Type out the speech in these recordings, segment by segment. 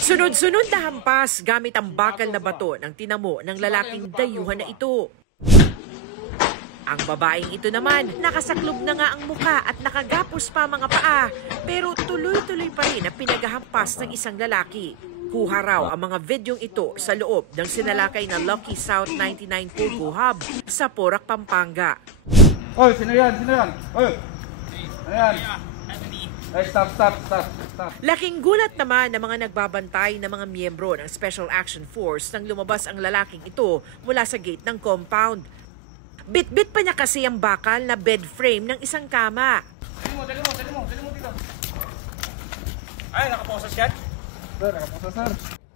Sunod-sunod na hampas gamit ang bakal na bato ng tinamo ng lalaking dayuhan na ito. Ang babaeng ito naman, nakasaklob na nga ang muka at nakagapos pa mga paa, pero tuloy-tuloy pa rin ang pinaghahampas ng isang lalaki. Kuha raw ang mga videong ito sa loob ng sinalakay na Lucky South 99 Pogo Hub sa Porac, Pampanga. Oy, sino yan? Sino yan? Oy! Ayan! Ay, stop. Laking gulat naman ng mga nagbabantay na mga miyembro ng Special Action Force nang lumabas ang lalaking ito mula sa gate ng compound. Bit-bit pa niya kasi ang bakal na bed frame ng isang kama. Dali mo dito. Ay, nakaposas yan? Sir, nakaposas, sir.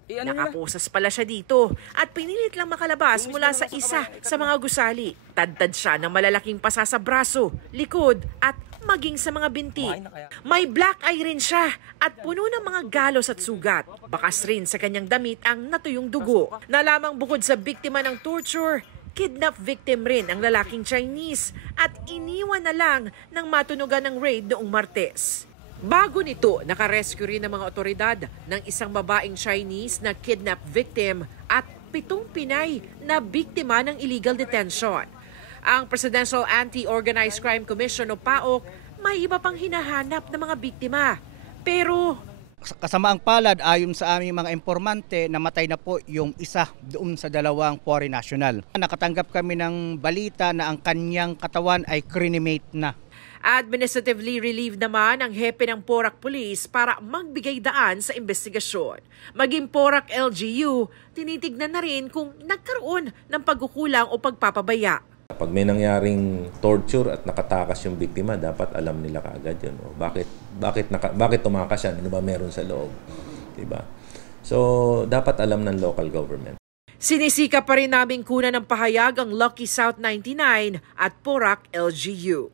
Nakaposas pala siya dito at pinilit lang makalabas mula sa isa sa mga gusali. Tadtad siya ng malalaking pasa sa braso, likod at maging sa mga binti. May black eye rin siya at puno ng mga galos at sugat. Bakas rin sa kanyang damit ang natuyong dugo. Nalamang bukod sa biktima ng torture, kidnap victim rin ang lalaking Chinese at iniwan na lang ng matunugan ng raid noong Martes. Bago nito, nakarescue rin ng mga otoridad ng isang babaeng Chinese na kidnap victim at 7 Pinay na biktima ng illegal detention. Ang Presidential Anti-Organized Crime Commission o PAOC may iba pang hinahanap ng mga biktima. Pero kasamaang palad, ayon sa aming mga informante, namatay na po yung isa doon sa dalawang foreign national. Nakatanggap kami ng balita na ang kanyang katawan ay crenimate na. Administratively relieved naman ang hepe ng Porac Police para magbigay daan sa investigasyon. Maging Porac LGU, tinitignan na rin kung nagkaroon ng pagkukulang o pagpapabaya. Pag may nangyaring torture at nakatakas yung biktima, dapat alam nila kaagad yun. O, bakit tumakas yan? Ano ba meron sa loob? Diba? So, dapat alam ng local government. Sinisika pa rin namin kunan ng pahayag ang Lucky South 99 at Porac LGU.